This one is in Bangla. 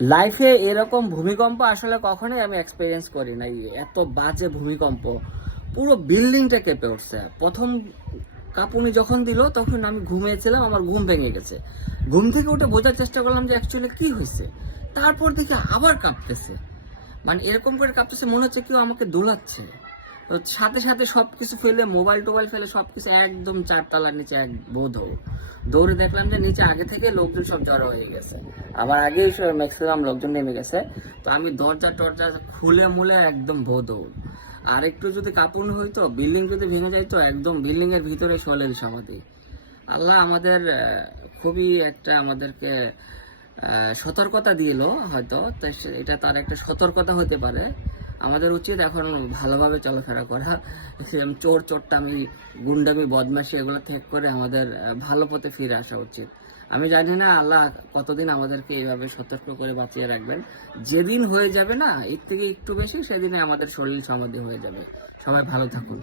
লাইফে এরকম ভূমিকম্প আসলে কখনোই আমি এক্সপিরিয়েন্স করি নাই। এত বাজে ভূমিকম্প, পুরো বিল্ডিংটা কেঁপে উঠছে। প্রথম কাঁপুনি যখন দিল তখন আমি ঘুমিয়েছিলাম, আমার ঘুম ভেঙে গেছে। ঘুম থেকে উঠে বোঝার চেষ্টা করলাম যে অ্যাকচুয়ালি কি হয়েছে। তারপর দেখি আবার কাঁপতেছে, মানে এরকম করে কাঁপতেছে, মনে হচ্ছে কেউ আমাকে দোলাচ্ছে। তো সাথে সাথে সবকিছু ফেলে, মোবাইল টোবাইল ফেলে সবকিছু একদম চারতলার নিচে এক দৌড়। দৌড়ে দেখলাম যে নিচে আগে থেকে লোকজন সব জড়ো হয়ে গেছে, আবার আগেই ম্যাক্সিমাম লোকজন নেমে গেছে। তো আমি দরজা টরজা খুলে মুলে একদম দৌড়। আর একটু যদি কাঁপুনি হইতো, বিল্ডিং যদি ভেঙে যাইতো, একদম বিল্ডিং এর ভিতরে সলিল সমাধি। আল্লাহ আমাদের খুবই একটা আমাদেরকে সতর্কতা দিল হয়তো, তাই এটা তার একটা সতর্কতা হতে পারে। আমাদের উচিত এখন ভালোভাবে চলাফেরা করা, চোর চোরটামি গুন্ডামি বদমাশি এগুলো ত্যাগ করে আমাদের ভালো পথে ফিরে আসা উচিত। আমি জানি না আল্লাহ কতদিন আমাদেরকে এইভাবে সতর্ক করে বাঁচিয়ে রাখবেন। যেদিন হয়ে যাবে না এর থেকে একটু বেশি, সেদিনে আমাদের শরীর সমাধি হয়ে যাবে। সবাই ভালো থাকুন।